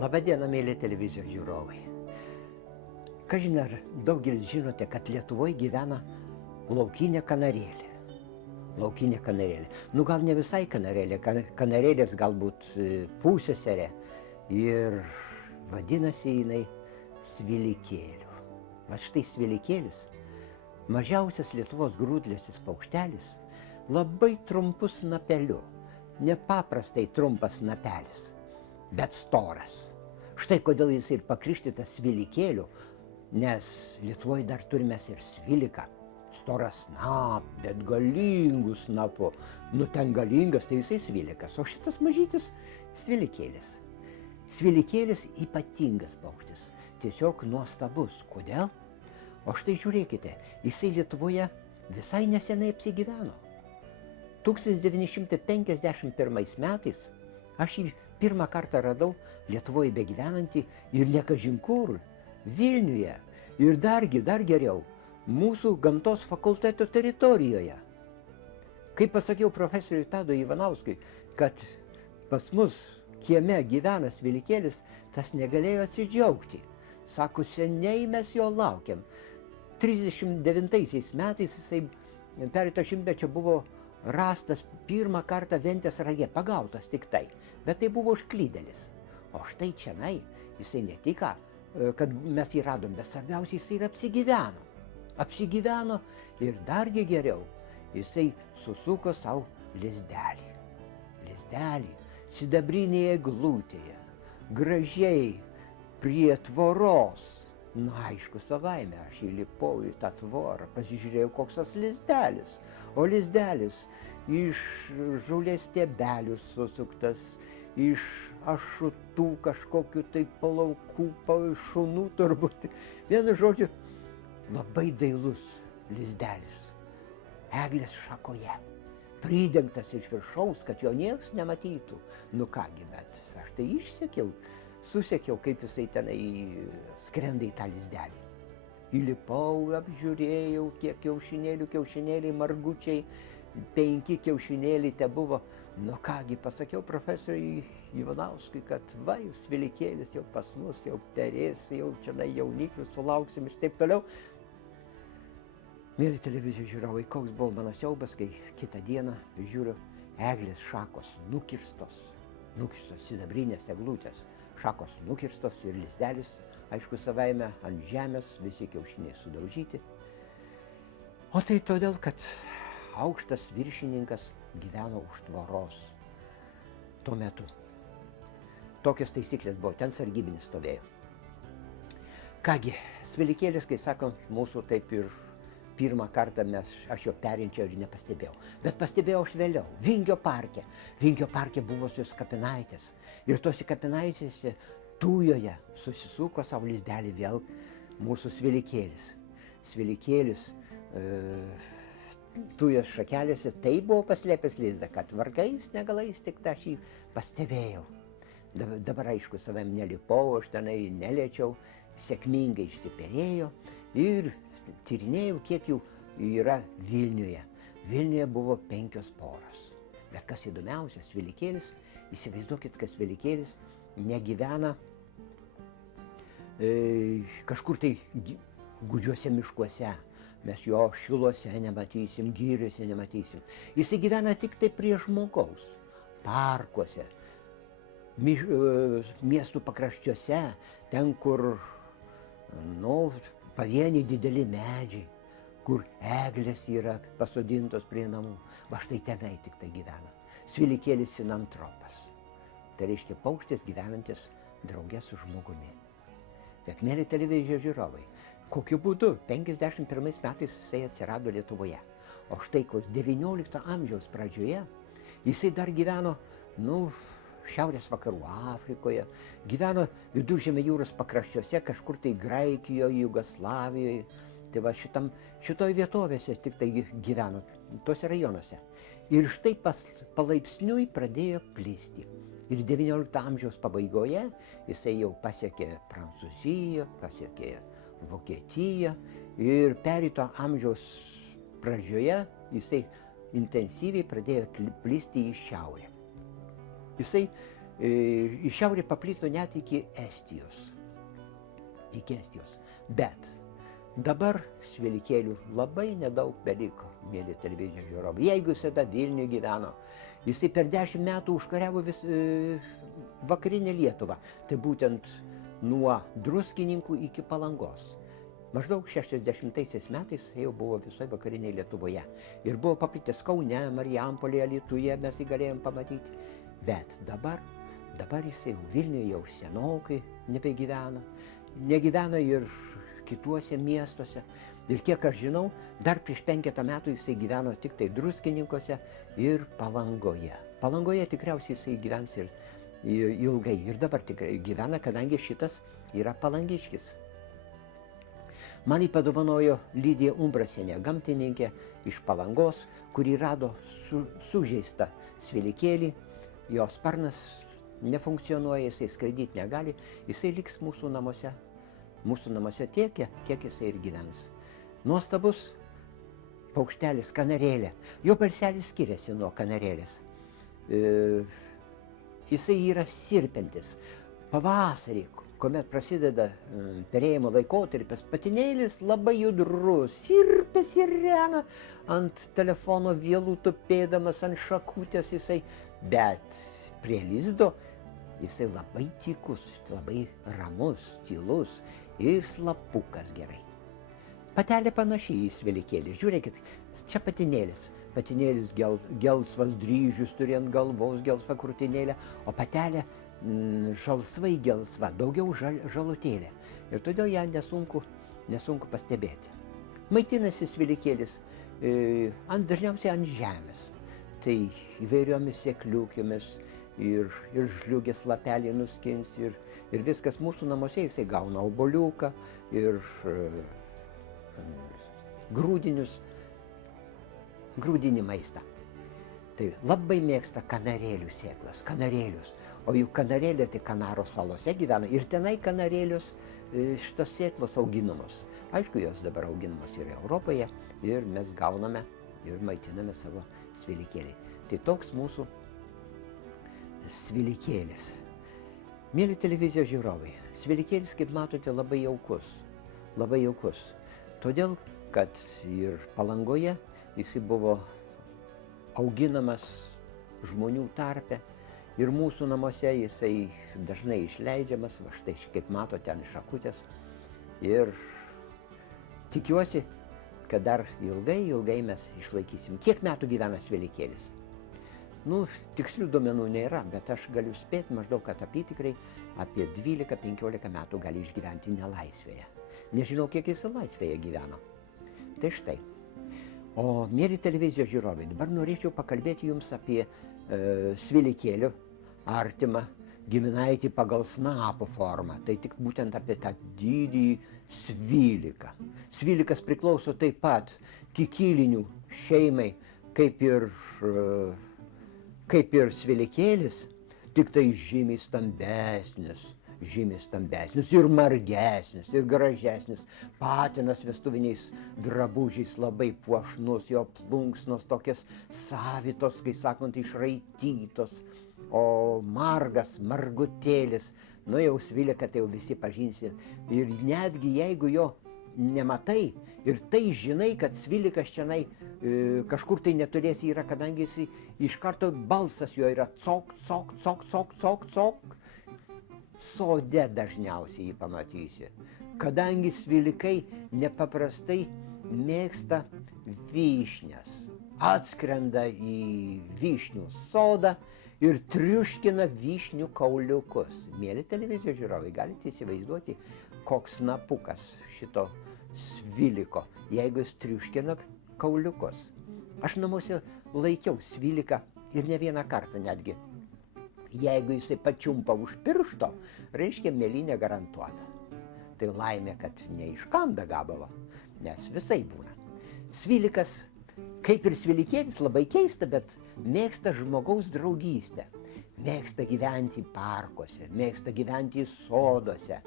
Labadiena, mėly televizijos žiūrovai. Kažin ar daugelis žinote, kad Lietuvoje gyvena laukinė kanarėlė. Laukinė kanarėlė. Nu gal ne visai kanarėlė, kanarėlės galbūt pusseserė. Ir vadinasi jinai svilikėliu. Va štai svilikėlis, mažiausias Lietuvos grūdlėsis paukštelis, labai trumpus snapeliu. Nepaprastai trumpas snapelis, bet storas. Štai kodėl jis ir pakrikštytas svilikėliu, nes Lietuvoje dar turime ir sviliką. Storas snap, bet galingų snapu. Nu ten galingas, tai jisai svilikas, o šitas mažytis svilikėlis. Svilikėlis ypatingas paukštis, tiesiog nuostabus. Kodėl? O štai žiūrėkite, jisai Lietuvoje visai nesenai apsigyveno. 1951 metais aš jį pirmą kartą radau Lietuvoje begyvenantį ir ne kažin kur, Vilniuje ir dar geriau, mūsų gamtos fakulteto teritorijoje. Kaip pasakiau profesoriui Tadui Ivanauskui, kad pas mus kieme gyvena svilikėlis, tas negalėjo atsidžiaugti. Sako, seniai mes jo laukiam. 39 metais jisai pereito šimtmečio buvo rastas pirmą kartą Ventės rage, pagautas tik tai, bet tai buvo užklydėlis. O štai čianai jisai ne tik, kad mes jį radom, bet svarbiausia, jisai ir apsigyveno. Apsigyveno ir dargi geriau, jisai susuko savo lizdelį. Lizdelį sidabrinėje eglutėje, gražiai prie tvoros. Na, aišku, savaime aš įlipau į tą tvorą, pasižiūrėjau, koks tas lizdelis. O lizdelis iš žolės stiebelių susuktas, iš ašutų kažkokių tai palaukų, šunų turbūt. Vienu žodžiu, labai dailus lizdelis, eglės šakoje, pridengtas iš viršaus, kad jo niekas nematytų. Nu kągi, bet aš tai susekiau, kaip jisai tenai skrenda į tą lizdelį. Įlipau, apžiūrėjau, kiek kiaušinėliai margučiai, 5 kiaušinėliai te buvo. Nu kągi, pasakiau profesoriui Ivanauskui, kad va, svilikėlis jau pas mus, jau perės, jau čia jauniklių sulauksim ir taip toliau. Mėly televizijos žiūrovai, koks buvo mano siaubas, kai kitą dieną žiūriu, eglės šakos nukirstos sidabrinės eglutės. Šakos nukirstos ir lizdelis, aišku, savaime ant žemės, visi kiaušiniai sudaužyti. O tai todėl, kad aukštas viršininkas gyveno už tvoros tuo metu. Tokios taisyklės buvo, ten sargybinis stovėjo. Kągi, svilikėlis, kai sakom, mūsų taip ir pirmą kartą aš jo perinčiau ir nepastebėjau. Bet pastebėjau aš vėliau, Vingio parke. Vingio parke buvusios kapinaitės. Ir tose kapinaitėse tujoje susisuko savo lizdelį vėl mūsų svilikėlis. Svilikėlis tujos šakelėse taip buvo paslėpęs lizdą, kad vargais negalais tik aš jį pastebėjau. Dabar aišku, savim nelipau, aš tenai neliečiau, sėkmingai išsiperėjo ir tyrinėjau, kiek jų yra Vilniuje. Vilniuje buvo 5 poros. Bet kas įdomiausia, svilikėlis, įsivaizduokit, kad svilikėlis negyvena kažkur tai gūdžiuose miškuose. Mes jo šiluose nematysim, giriuose nematysim. Jis gyvena tik tai prie žmogaus, parkuose, miestų pakraščiuose, ten, kur, pavieniai dideli medžiai, kur eglės yra pasodintos prie namų. Va štai tenai tik tai gyvena. Svilikėlis sinantropas. Tai reiškia paukštis gyvenantis drauge su žmogumi. Bet, mėly televizijos žiūrovai, kokiu būdu 51 metais jisai atsirado Lietuvoje. O štai, kur 19 amžiaus pradžioje jisai dar gyveno, Šiaurės vakarų Afrikoje, gyveno Viduržemio jūros pakraščiuose, kažkur tai Graikijoje, Jugoslavijoje. Tai va šitoj vietovėse tik tai gyveno, tuose rajonuose. Ir štai palaipsniui pradėjo plisti. Ir 19 amžiaus pabaigoje jisai jau pasiekė Prancūziją, pasiekė Vokietiją ir pereito amžiaus pradžioje jisai intensyviai pradėjo plisti į šiaurę. Jisai į šiaurę paplito net iki Estijos. Bet dabar Svilikėlių labai nedaug beliko, mėly televizijos žiūrovai. Jeigu jis tada Vilniuje gyveno, jisai per 10 metų užkariavo vakarinę Lietuvą, tai būtent nuo Druskininkų iki Palangos. Maždaug 60 metais jau buvo visoje vakarinėje Lietuvoje. Ir buvo paplitęs Kaune, Marijampolėje, Alytuje, mes jį galėjom pamatyti. Bet dabar jisai Vilniuje jau senokai nebegyvena. Negyvena ir kituose miestuose. Ir kiek aš žinau, dar prieš 5 metų jisai gyveno tik tai Druskininkuose ir Palangoje. Palangoje tikriausiai jisai gyvens ir ilgai. Ir dabar tikrai gyvena, kadangi šitas yra palangiškis. Man jį padovanojo Lidija Umbrasienė, gamtininkė iš Palangos, kuri rado sužeistą Svilikėlį. Jo sparnas nefunkcionuoja, jisai skraidyti negali, jisai liks mūsų namuose tiek, kiek jisai ir gyvens. Nuostabus paukštelis kanarėlė. Jo balselis skiriasi nuo kanarėlės. Jisai yra sirpintis. Pavasarį, kuomet prasideda perėjimo laikotarpis, patinėlis labai judrus, sirpia sirena ant telefono vielų tupėdamas, ant šakutės jisai, bet prie lizdo jisai labai tykus, labai ramus, tylus ir slapukas gerai. Patelė panašiai į Svilikėlį. Žiūrėkit, čia patinėlis. Patinėlis gelsvas dryžius turi ant galvos, gelsva krūtinėlė, o patelė žalsvai gelsva, daugiau žalutėlė. Ir todėl ją nesunku pastebėti. Maitinasi Svilikėlis dažniausiai ant žemės. Tai įvairiomis sėkliukėmis ir žliugės lapelį nuskins ir viskas mūsų namuose jisai gauna obuoliuką ir grūdinį maistą. Tai labai mėgsta kanarėlių sėklas, kanarėlius. O juk kanarėlė tai Kanaro salose gyvena ir tenai kanarėlius šitos sėklos auginamos. Aišku, jos dabar auginamos ir Europoje ir mes gauname ir maitiname savo Svilikėlį. Tai toks mūsų Svilikėlis. Mėly televizijos žiūrovai, Svilikėlis, kaip matote, labai jaukus. Todėl, kad ir Palangoje jisai buvo auginamas žmonių tarpe ir mūsų namuose jisai dažnai išleidžiamas, va štai, kaip matote, ant šakutės. Ir tikiuosi, kad dar ilgai mes išlaikysim. Kiek metų gyvena Svilikėlis? Tikslių duomenų nėra, bet aš galiu spėti maždaug, kad apytikrai apie 12-15 metų gali išgyventi nelaisvėje. Nežinau, kiek jis laisvėje gyveno. Tai štai. O mėly televizijos žiūrovai, dabar norėčiau pakalbėti jums apie Svilikėlio artimą giminaitį pagal snapo formą. Tai tik būtent apie tą didįjį Sviliką. Svilikas priklauso taip pat kikilinių šeimai, kaip ir Svilikėlis, tik tai žymiai stambesnis ir margesnis ir gražesnis. Patinas vestuviniais drabužiais labai puošnus, jo plunksnos tokias savitos, kai sakant, išraitytos, o margutėlis. Jau Sviliką tai jau visi pažinsi. Ir netgi jeigu jo nematai ir tai žinai, kad Svilikas čianai kažkur tai netolies yra, kadangi jis iš karto balsas jo yra cok, cok, cok, cok, cok, cok. Sode dažniausiai jį pamatysi, kadangi Svilikai nepaprastai mėgsta vyšnias. Atskrenda į vyšnių sodą ir triuškina vyšnių kauliukus. Mėly televizijos žiūrovai, galite įsivaizduoti, koks snapukas šito Sviliko, jeigu jis triuškina kauliukus. Aš namuose laikiau Sviliką ir ne vieną kartą netgi. Jeigu jisai pačiumpa už piršto, reiškia mėlynė garantuota. Tai laimė, kad neiškanda gabalo, nes visai būna. Svilikas, kaip ir Svilikėlis, labai keista, bet mėgsta žmogaus draugystę. Mėgsta gyventi parkuose, mėgsta gyventi soduose,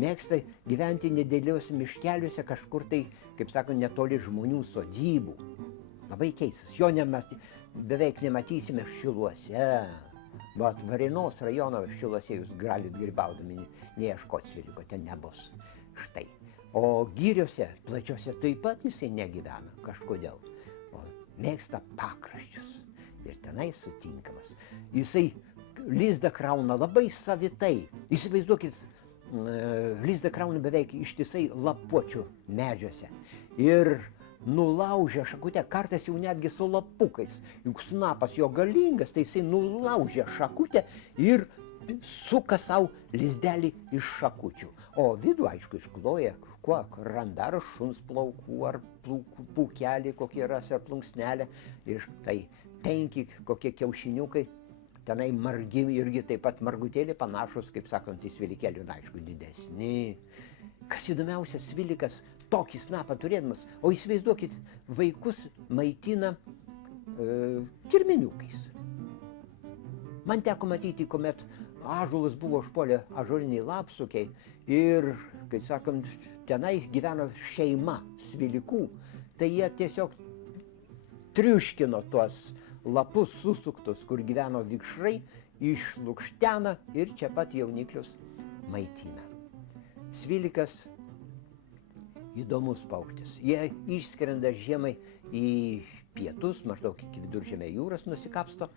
mėgsta gyventi nedideliuose miškeliuose, kažkur tai, kaip sako, netoli žmonių sodybų. Labai keistas. Jo beveik nematysime Šiluose, Vat Varėnos rajono Šiluose jūs galit grybaudami neieškoti sviliko, ten nebus. Štai. O giriuose, plačiuose taip pat jisai negyvena kažkodėl. O mėgsta pakraščius ir tenai sutinkamas. Jisai lizdą krauna labai savitai. Įsivaizduokit, lizdą krauna beveik ištisai lapuočių medžiuose. Ir nulaužia šakutę, kartais jau netgi su lapukais. Juk snapas jo galingas, tai jisai nulaužia šakutę ir suka savo lizdelį iš šakučių. O vidų, aišku, iškloja, kuo randa ar šuns plaukų, ar pūkelį, kokie ras, ar plunksnelė. Ir tai 5 kokie kiaušiniukai, tenai margi, irgi taip pat margutėlį panašus, kaip sakant, į svilikėlių, aišku, didesni. Kas įdomiausia, svilikas tokį snapą turėdamas, o įsivaizduokit, vaikus maitina kirminiukais. Man teko matyti, kuomet ąžuolus buvo užpuolę ąžuoliniai lapsukiai ir, kaip sakant, tenai gyveno šeima svilikų, tai jie tiesiog triuškino tuos lapus susuktus, kur gyveno vikšrai, išlukštena ir čia pat jauniklius maitina. Svilikas įdomus paukštis. Jie išskrenda žiemai į pietus, maždaug iki Viduržemio jūros nusikapsto,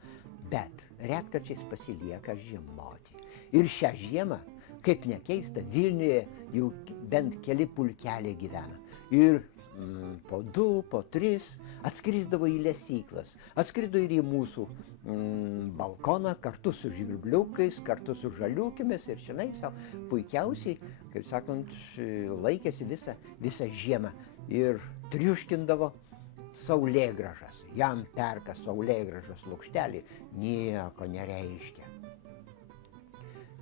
bet retkarčiais pasilieka žiemoti. Ir šią žiemą, kaip nekeista, Vilniuje jau bent keli pulkeliai gyvena. Ir po 2, po 3 atskrisdavo į lesyklas. Atskrido ir į mūsų balkoną kartu su žvirbliukais, kartu su žaliukėmis ir šiandien savo puikiausiai, kaip sakant, laikėsi visą žiemą ir triuškindavo saulėgrąžas. Jam perka saulėgrąžos lukštelį, nieko nereiškia.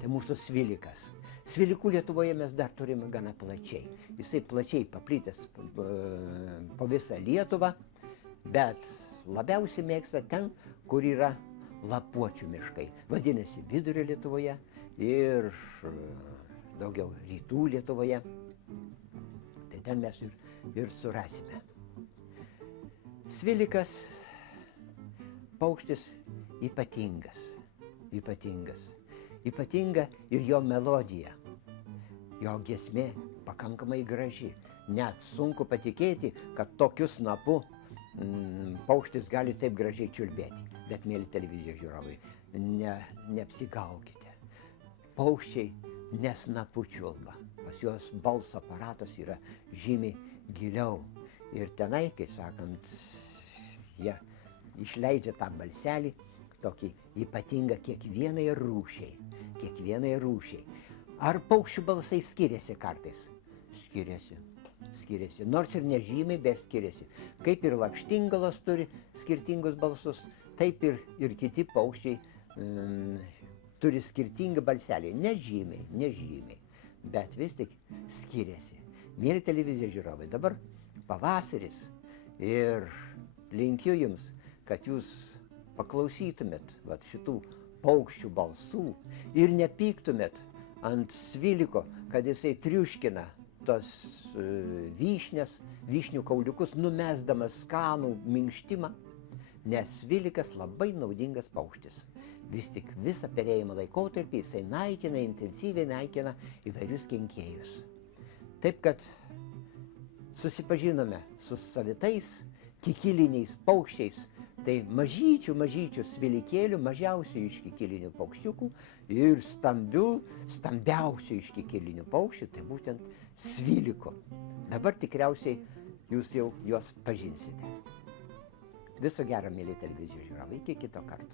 Tai mūsų svilikas. Svilikų Lietuvoje mes dar turime gana plačiai. Jisai plačiai paplitęs po visą Lietuvą, bet labiausiai mėgsta ten, kur yra lapuočių miškai. Vadinasi, Vidurio Lietuvoje ir daugiau Rytų Lietuvoje. Tai ten mes ir surasime. Svilikas paukštis ypatingas. Ypatinga ir jo melodija. Jo giesmė pakankamai graži. Net sunku patikėti, kad tokiu snapu paukštis gali taip gražiai čiulbėti. Bet, mėly televizijos žiūrovai, neapsigaukite. Paukščiai nesnapu čiulba. Pas juos balso aparatas yra žymiai giliau. Ir tenai, kaip sakant, jie išleidžia tą balselį, tokį ypatingą kiekvienai rūšiai. Ar paukščių balsai skiriasi kartais? Skiriasi. Nors ir nežymiai, bet skiriasi. Kaip ir lakštingalos turi skirtingus balsus, taip ir kiti paukščiai turi skirtingą balselį. Nežymiai, bet vis tik skiriasi. Mėly televizijos žiūrovai, dabar pavasaris ir linkiu jums, kad jūs paklausytumėt šitų paukščių balsų ir nepyktumėt ant sviliko, kad jisai triuškina tos vyšnių kauliukus, numesdamas skanų minkštimą, nes svilikas labai naudingas paukštis. Vis tik visą perėjimo laikotarpį jisai intensyviai naikina įvairius kenkėjus. Taip kad susipažinome su savitais kikiliniais paukščiais, tai mažyčių svilikėlių, mažiausių iš kikilinių paukščiukų ir stambiausių iš kikilinių paukščių, tai būtent sviliko. Dabar tikriausiai jūs jau juos pažinsite. Viso gero, mėly televizijos žiūrovai, iki kito karto.